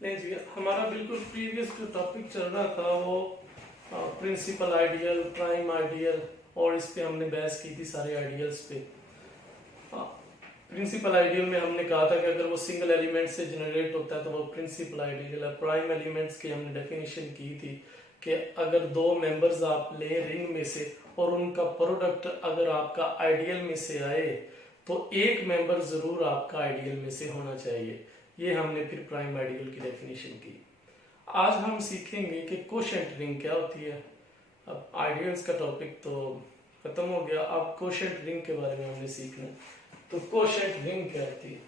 नहीं जी, हमारा बिल्कुल प्रीवियस जो टॉपिक चल रहा था वो प्रिंसिपल आइडियल, प्राइम आइडियल, और इस पे हमने बहस की थी सारे आइडियल्स पे। प्रिंसिपल आइडियल में हमने कहा था कि अगर वो सिंगल एलिमेंट से जनरेट होता है तो वो प्रिंसिपल आइडियल है। प्राइम एलिमेंट्स की हमने डेफिनेशन की थी कि अगर दो मेंबर्स आप ले रिंग में से और उनका प्रोडक्ट अगर आपका आइडियल में से आए तो एक मेंबर जरूर आपका आइडियल में से होना चाहिए। ये हमने फिर प्राइम आइडियल की डेफिनेशन की। आज हम सीखेंगे कि कोशेंट रिंग क्या होती है। अब आइडियल्स का टॉपिक तो खत्म हो गया, अब कोशेंट रिंग के बारे में हमने सीखना है। तो कोशेंट रिंग क्या होती है?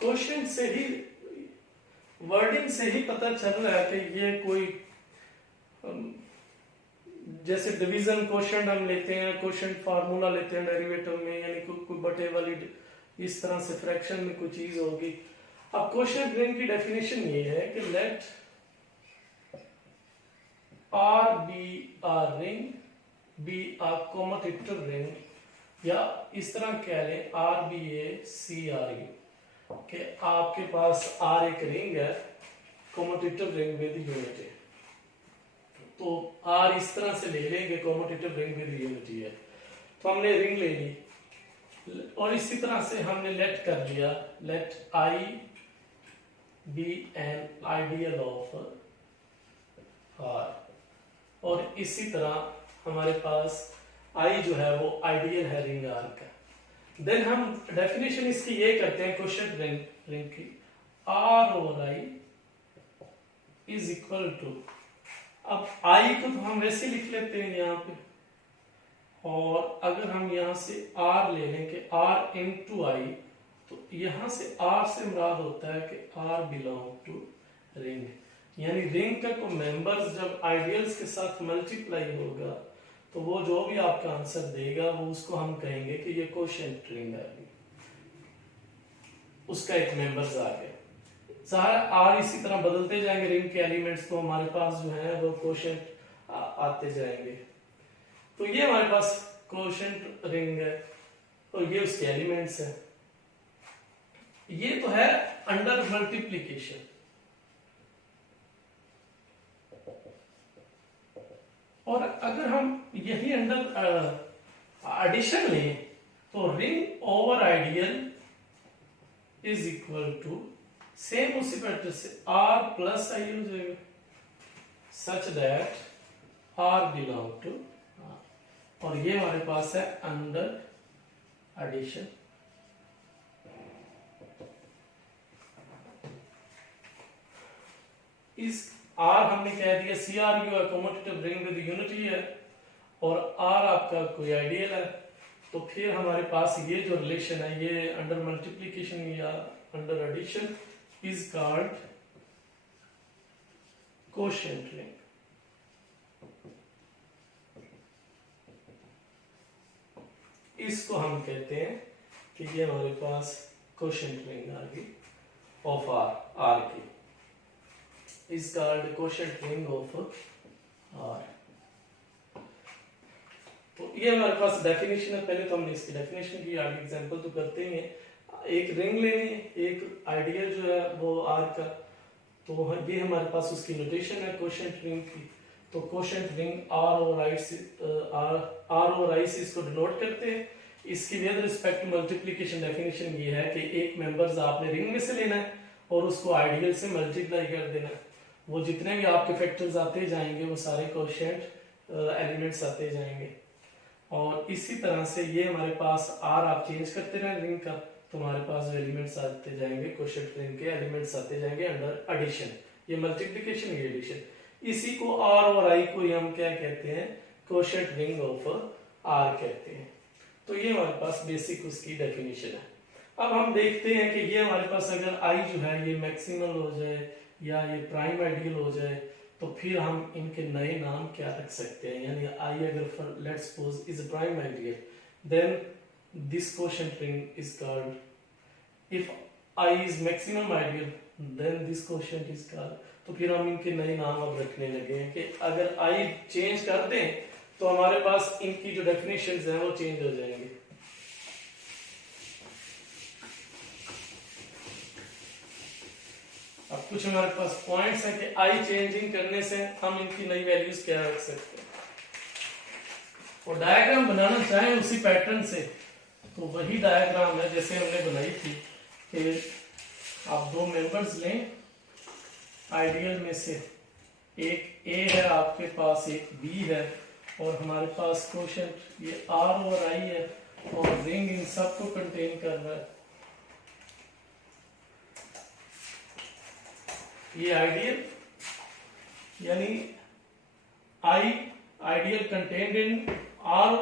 कोशेंट से ही, वर्डिंग से ही पता चल रहा है कि ये कोई जैसे डिवीजन कोशेंट हम लेते हैं, कोशेंट फार्मूला लेते हैं डेरिवेटिव में, यानी कोई बटे वाली इस तरह से फ्रैक्शन में कोई चीज होगी। अब कोशेंट रिंग की डेफिनेशन ये है कि let R be R ring be a commutative ring, या इस तरह कह लें R be a C R U, कि आपके पास आर एक रिंग है, कॉम्यूटेटिव रिंग विद यूनिटी। तो आर इस तरह से ले लेंगे, कॉम्यूटेटिव रिंग विद यूनिटी है, तो हमने रिंग ले ली और इसी तरह से हमने लेट कर दिया, let I be an ideal of R, और इसी तरह हमारे पास आई जो है वो आइडियल है रिंग आर का। देन हम डेफिनेशन इसकी ये करते हैं क्वेश्चन रिंग की, R over I is equal to, अब आई को तो हम वैसे लिख लेते हैं यहाँ पे, और अगर हम यहाँ से आर ले लें कि आर इनटू आई, तो यहाँ से आर से मुराद होता है कि आर बिलोंग टू रिंग, यानी रिंग का कोई मेंबर्स जब आइडियल्स के साथ मल्टीप्लाई होगा तो वो जो भी आपका आंसर देगा वो उसको हम कहेंगे कि ये कोशेंट रिंग है, उसका एक मेंबर्स आ गया। सारा आर इसी तरह बदलते जाएंगे रिंग के एलिमेंट्स, तो हमारे पास जो है वो कोशेंट आते जाएंगे। तो ये हमारे पास कोशेंट रिंग है और ये उसके एलिमेंट्स है। ये तो है अंडर मल्टीप्लीकेशन, और अगर हम यही अंडर एडिशन लें तो ring over ideal is equal to same उसी पैटर्न से आर प्लस आई हो जाएगा, such that R belong to R, और ये हमारे पास है अंडर एडिशन। इस आर हमने कह दिया सी आर यू है, कॉम्यूटेटिव रिंग विद यूनिटी है, और आर आपका कोई आइडियल है, तो फिर हमारे पास ये जो रिलेशन है ये अंडर मल्टीप्लीकेशन या under addition is called quotient ring. इसको हम कहते हैं कि ये हमारे पास कोशेंट रिंग आ गई ऑफ आर, आर की is called quotient ring of R। तो ये हमारे पास डेफिनेशन है, पहले तो हमने इसकी डेफिनेशन की, आगे एग्जांपल तो करते ही हैं। एक रिंग लेनी है, एक आइडियल जो है वो R का, तो ये हमारे पास उसकी नोटेशन है क्वोशिएंट रिंग की। तो क्वोशिएंट रिंग R और I से R और I से इसको डिनोट करते हैं। इसकी with respect to multiplication definition ये है कि एक मेंबर्स आपने रिंग में से लेना है और उसको आइडियल से मल्टीप्लाई कर देना है। वो जितने भी आपके फैक्टर्स आते जाएंगे वो सारे क्वोशिएंट एलिमेंट्स आते जाएंगे, और इसी तरह से ये हमारे पास R आप चेंज करते रहे रिंग का, तो हमारे पास जो एलिमेंट्स आते जाएंगे क्वोशिएंट रिंग के एलिमेंट्स आते जाएंगे अंडर एडिशन। ये मल्टीप्लिकेशन, ये एडिशन, इसी को R और I को हम क्या कहते हैं, क्वोशिएंट रिंग ऑफ R कहते हैं। तो ये हमारे पास बेसिक उसकी डेफिनेशन है। अब हम देखते हैं कि ये हमारे पास अगर I जो है ये मैक्सिमल हो जाए या ये प्राइम आइडियल हो जाए तो फिर हम इनके नए नाम क्या रख सकते हैं, यानी I अगर let's suppose is a prime ideal, then this quotient ring is called, if I is maximum ideal then this quotient is called, तो फिर हम इनके नए नाम अब रखने लगे हैं कि अगर आई चेंज कर दें तो हमारे पास इनकी जो डेफिनेशंस हैं वो चेंज हो जाएंगे। अब कुछ हमारे पास पॉइंट्स हैं कि आई चेंजिंग करने से हम इनकी नई वैल्यूज क्या रख सकते हैं। और डायग्राम बनाना चाहें उसी पैटर्न से तो वही डायग्राम है जैसे हमने बनाई थी कि आप दो मेंबर्स लें आइडियल में से, एक ए है आपके पास, एक बी है, और हमारे पास क्वोशंट ये आर और आई है और रिंग इन सब को कंटेन कर रहा है। ये आइडियल यानी I ideal contained in R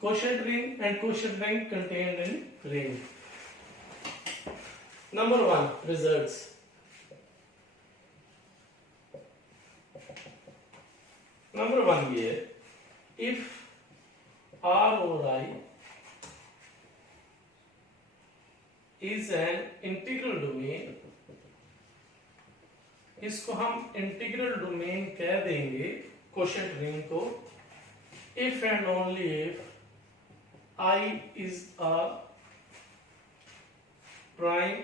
quotient ring and quotient ring contained in ring. Number 1 results. Number 1 ये if R or I is an integral domain, इसको हम इंटीग्रल डोमेन कह देंगे क्वोशंट रिंग को, if and only if I is a prime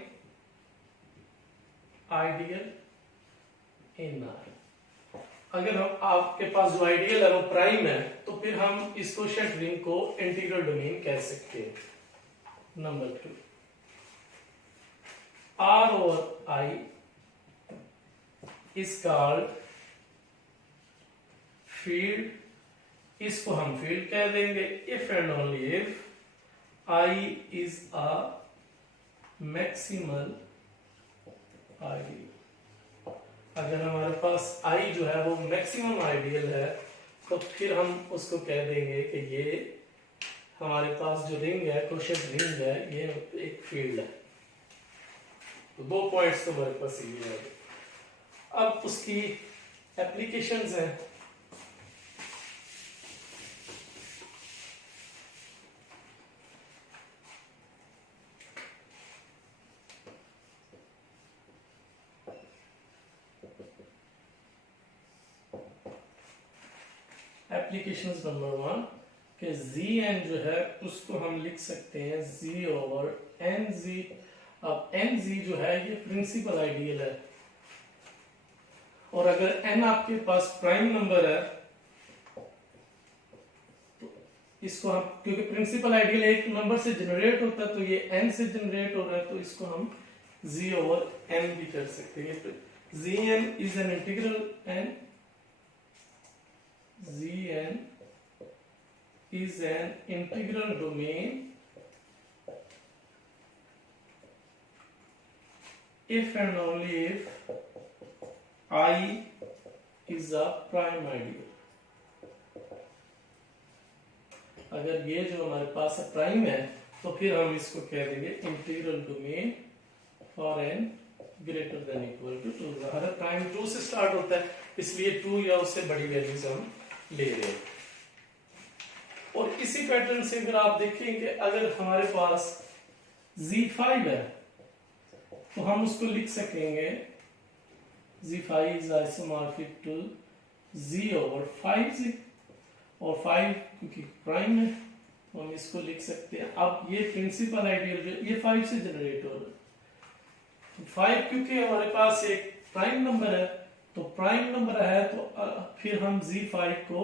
ideal in R। अगर हम आपके पास जो आइडियल है वो प्राइम है तो फिर हम इस क्वोशंट रिंग को इंटीग्रल डोमेन कह सकते हैं। नंबर 2 R और I is called field, इसको हम फील्ड कह देंगे if and only if I is a maximal ideal। अगर हमारे पास I जो है वो मैक्सिमम आइडियल है तो फिर हम उसको कह देंगे कि ये हमारे पास जो रिंग है क्वोशंट रिंग है ये एक फील्ड है। तो 2 पॉइंट्स तो हमारे पास ये है। अब उसकी एप्लीकेशंस हैं। एप्लीकेशंस नंबर 1 कि Zn जो है उसको हम लिख सकते हैं Z ओवर Nz। अब Nz जो है ये प्रिंसिपल आइडियल है और अगर n आपके पास प्राइम नंबर है तो इसको हम, क्योंकि प्रिंसिपल आइडियल एक नंबर से जनरेट होता है तो ये n से जनरेट हो रहा है तो इसको हम Z ओवर n भी कर सकते हैं। Zn is an integral n, Zn is an integral domain if and only if I is a prime ideal। अगर ये जो हमारे पास प्राइम है तो फिर हम इसको कह देंगे integral domain for n greater than equal to 2। अगर प्राइम 2 से स्टार्ट होता है इसलिए 2 या उससे बड़ी वैल्यूज हम ले रहे हैं। और इसी पैटर्न से अगर आप देखें कि अगर हमारे पास Z5 है तो हम उसको लिख सकेंगे Z5 is isomorphic to Z over 5Z, और 5 क्योंकि प्राइम है तो हम इसको लिख सकते हैं। अब ये प्रिंसिपल आइडियल जो ये 5 से जनरेट हो रहा है, 5 क्योंकि हमारे पास एक प्राइम नंबर है तो प्राइम नंबर है तो फिर हम Z5 को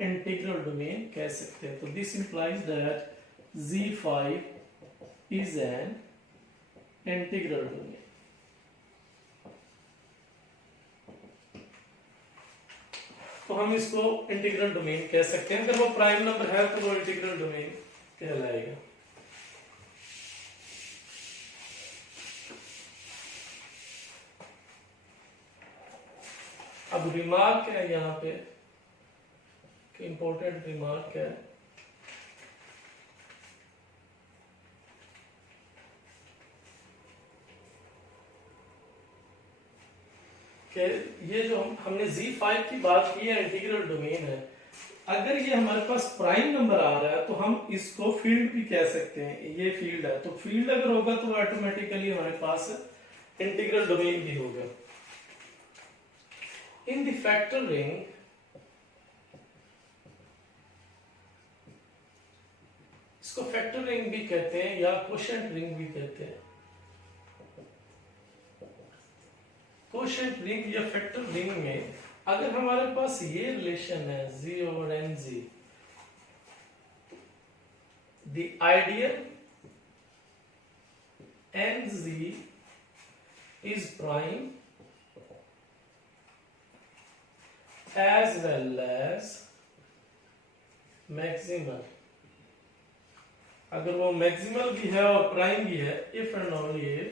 इंटीग्रल डोमेन कह सकते हैं। तो this implies that Z5 is an integral domain. तो हम इसको इंटीग्रल डोमेन कह सकते हैं। अगर वो प्राइम नंबर है तो वो इंटीग्रल डोमेन कहलाएगा। अब रिमार्क है यहाँ पे, इंपॉर्टेंट रिमार्क है कि ये जो हमने Z5 की बात की है इंटीग्रल डोमेन है, अगर ये हमारे पास प्राइम नंबर आ रहा है तो हम इसको फील्ड भी कह सकते हैं। ये फील्ड है तो फील्ड अगर होगा तो ऑटोमेटिकली हमारे पास इंटीग्रल डोमेन भी होगा। in the factor ring, इसको फैक्टर रिंग भी कहते हैं या कोशेंट रिंग भी कहते हैं। कोशेंट रिंग या फैक्टर रिंग में अगर हमारे पास ये रिलेशन है z over nz, the ideal nz is prime as well as maximal। अगर वो मैक्सिमल भी है और प्राइम भी है, if and only if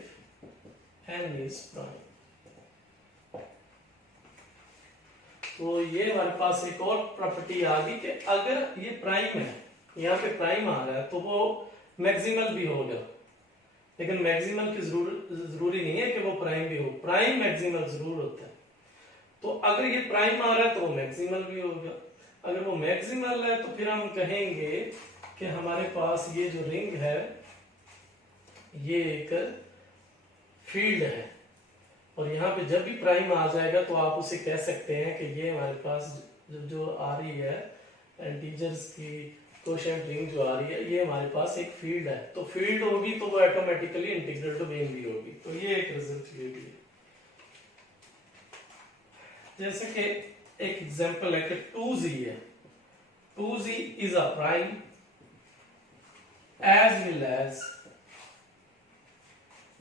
n is prime। तो ये हमारे पास एक और प्रॉपर्टी आ गई कि अगर ये प्राइम है, यहाँ पे प्राइम आ रहा है, तो वो मैक्सिमल भी होगा। लेकिन मैक्सिमल की जरूरी नहीं है कि वो प्राइम भी हो, प्राइम मैक्सिमल जरूर होता है। तो अगर ये प्राइम आ रहा है तो वो मैक्सिमल भी होगा। अगर वो मैक्सिमल है तो फिर हम कहेंगे कि हमारे पास ये जो रिंग है ये एक फील्ड है, और यहाँ पे जब भी प्राइम आ जाएगा तो आप उसे कह सकते हैं कि ये हमारे पास जो आ रही है इंटीजर्स की कोशेंट रिंग जो आ रही है, ये हमारे पास एक फील्ड है। तो फील्ड होगी तो वो ऑटोमेटिकली इंटीग्रल डोमेन भी होगी। तो ये एक रिजल्ट ये भी है। जैसे कि एक एग्जांपल है कि 2z है, 2z is a prime as well as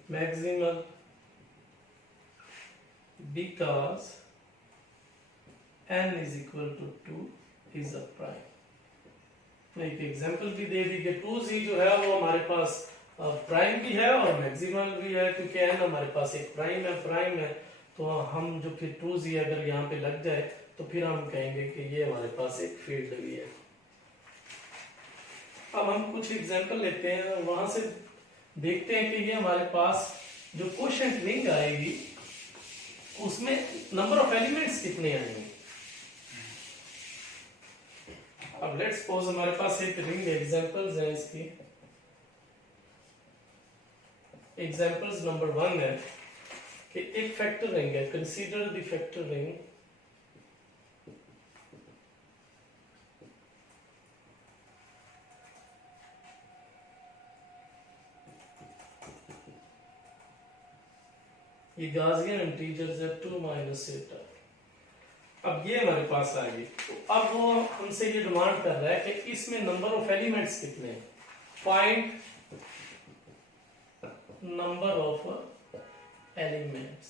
maximal because n is equal to 2 is a prime। तो एक एग्जांपल भी दे दी कि 2z जो है वो हमारे पास प्राइम भी है और मैक्सिमल भी है, क्योंकि n हमारे पास एक प्राइम है। तो हम जो फिर 2z अगर यहाँ पे लग जाए तो फिर हम कहेंगे कि ये हमारे पास एक फील्ड भी है। अब हम कुछ एग्जांपल लेते हैं, वहां से देखते हैं कि ये हमारे पास जो कोशेंट रिंग आएगी उसमें नंबर ऑफ एलिमेंट्स कितने आएंगे। अब लेट्स सपोज हमारे पास एक रिंग एग्जांपल्स है इसकी। एग्जांपल्स नंबर 1 है कि एक फैक्टर रिंग है, कंसीडर द फैक्टर रिंग ये गाजियन इंटीजर्स है 2 माइनस एटा। अब ये हमारे पास आ गई, तो अब वो हमसे ये डिमांड कर रहा है कि इसमें नंबर ऑफ एलिमेंट्स कितने हैं। Find number of elements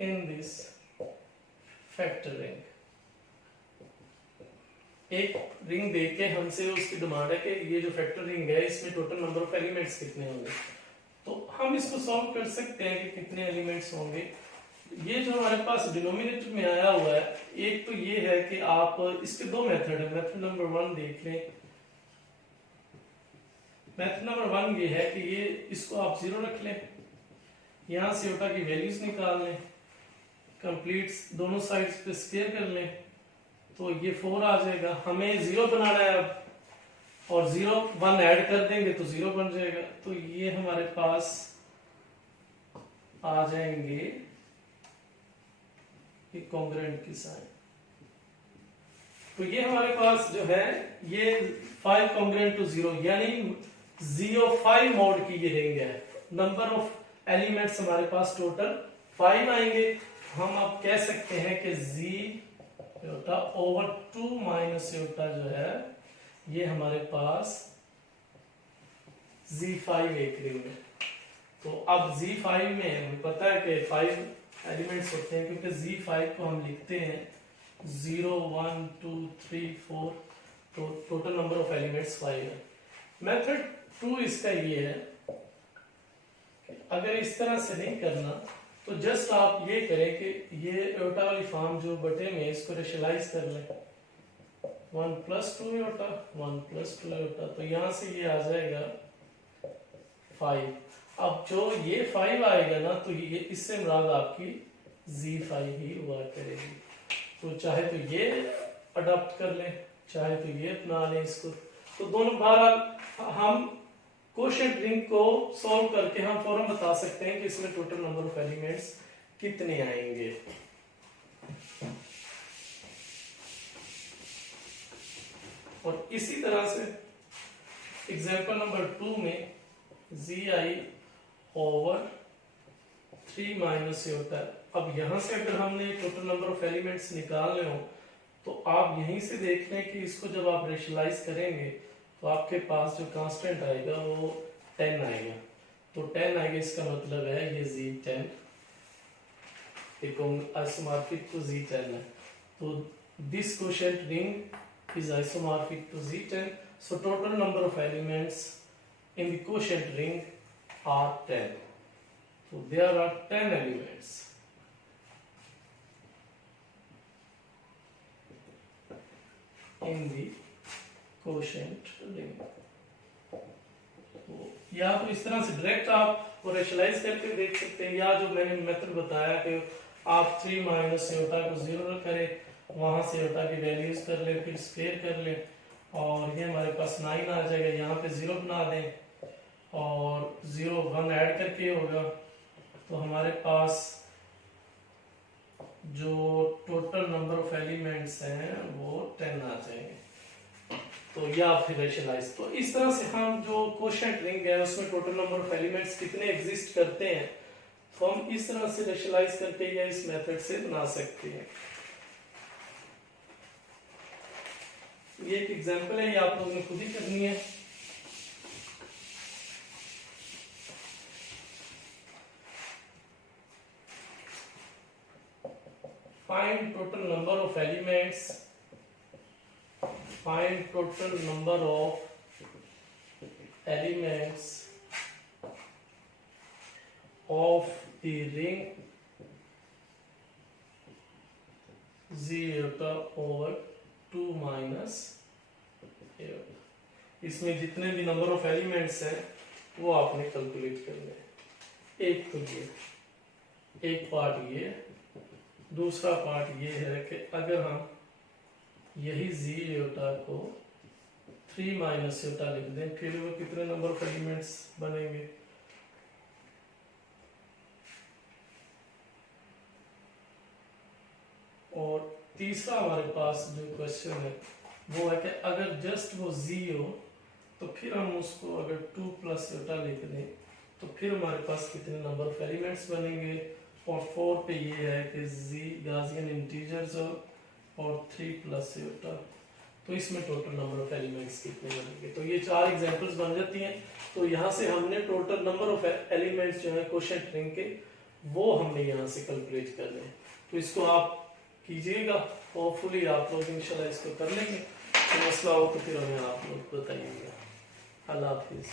in this factor ring. एक रिंग देके हमसे उसकी डिमांड है कि ये जो फैक्टर रिंग है इसमें टोटल नंबर ऑफ एलिमेंट्स कितने होंगे। तो हम इसको सॉल्व कर सकते हैं कि कितने एलिमेंट्स होंगे। ये जो हमारे पास डिनोमिनेटर में आया हुआ है, एक तो ये है कि आप इसके दो मेथड है। मेथड नंबर 1 देख लें। मेथड नंबर 1 ये है कि ये इसको आप 0 रख लें, यहां से ओटा की वैल्यूज निकाल लें, कंप्लीट दोनों साइड्स पे स्क्वायर कर लें, तो ये 4 आ जाएगा। हमें 0 बनाना है अब, और 0 1 ऐड कर देंगे तो 0 बन जाएगा। तो ये हमारे पास आ जाएंगे कॉन्ग्रुएंट की साइन। तो ये हमारे पास जो है ये 5 कॉन्ग्रुएंट टू 0, यानी 0 5 मोड की ये रिंग है। नंबर ऑफ एलिमेंट्स हमारे पास टोटल 5 आएंगे। हम अब कह सकते हैं कि z ओवर 2 माइनस योटा जो है ये हमारे पास Z5 एक रिंग है। तो अब Z5 में हमें पता है कि 5 एलिमेंट्स होते हैं, क्योंकि Z5 को हम लिखते हैं 0 1 2 3 4, तो टोटल नंबर ऑफ एलिमेंट्स 5 है। मेथड 2 इसका ये है कि अगर इस तरह से नहीं करना तो जस्ट आप ये करें कि ये योटा वाली फॉर्म जो बटे में इसको रेशनलाइज कर लें, 1 + 2 योटा 1 + 2 योटा, तो यहां से ये आ जाएगा 5। अब जो ये 5 आएगा ना, तो ये इससे मुराद आपकी Z5 ही हुआ करेगी। तो चाहे तो ये अडॉप्ट कर लें, चाहे तो ये अपना लें इसको। तो दोनों बहरहाल हम कोशेंट रिंग को सॉल्व करके हम फौरन बता सकते हैं कि इसमें टोटल नंबर ऑफ एलिमेंट्स कितने आएंगे। और इसी तरह से एग्जांपल नंबर 2 में zi ओवर 3 माइनस होता है। अब यहां से अगर हमने टोटल नंबर ऑफ एलिमेंट्स निकालने हो तो आप यहीं से देख लें कि इसको जब आप रेशनलाइज करेंगे तो आपके पास जो कांस्टेंट आएगा वो 10 आएगा। तो 10 आएगा, इसका मतलब है ये z10 एक आइसोमॉर्फिक टू z10 है। तो this quotient ring is isomorphic to z10, so total number of elements in the quotient ring are 10. So there are 10 elements. In the quotient ring. तो या तो इस तरह से डायरेक्ट आप रेशनलाइज करके देख सकते हैं, या जो मैंने मेथड बताया कि आप 3 माइनस योटा को 0 करें, वहां से योटा की वैल्यूज कर ले, फिर स्क्वायर कर ले, और ये हमारे पास 9 आ जाएगा। यहाँ पे 0 बना दें और 0 1 ऐड करके होगा, तो हमारे पास जो टोटल नंबर ऑफ एलिमेंट्स हैं वो 10 आ जाएंगे। तो या फिर रेशनलाइज, तो इस तरह से हम जो कोशेंट रिंग है उसमें टोटल नंबर ऑफ एलिमेंट्स कितने एग्जिस्ट करते हैं तो हम इस तरह से रेशनलाइज करके या इस मेथड से बना सकते हैं। ये एक एग्जांपल है, ये आप लोगों ने खुद ही करनी है। Find total number of elements. Find total number of elements of the ring z over 2 minus a। इसमें जितने भी नंबर ऑफ एलिमेंट्स हैं वो आपने कैलकुलेट करने हैं। एक तो ये, एक पार्ट ये, दूसरा पार्ट ये है कि अगर हम यही z योटा को 3 माइनस योटा लिख दें फिर वो कितने नंबर ऑफ एलिमेंट्स बनेंगे। और तीसरा हमारे पास जो क्वेश्चन है वो है कि अगर जस्ट वो z हो तो फिर हम उसको अगर 2 प्लस योटा लिख दें तो फिर हमारे पास कितने नंबर ऑफ एलिमेंट्स बनेंगे। और 4 पे ये है कि z गाउसियन इंटीजर्स हो और 3 प्लस योटा, तो इसमें टोटल नंबर ऑफ एलिमेंट्स कितने बनेंगे। तो ये 4 एग्जांपल्स बन जाती हैं। तो यहाँ से हमने टोटल नंबर ऑफ एलिमेंट्स जो है कोशेंट रिंग के वो हमने यहाँ से कैलकुलेट कर लें। तो इसको आप कीजिएगा, होपफुली आप लोग इंशाल्लाह इसको कर लेंगे। तो मसला हो तो फिर हमें आप लोग बताइएगा। अल्लाह हाफिज़।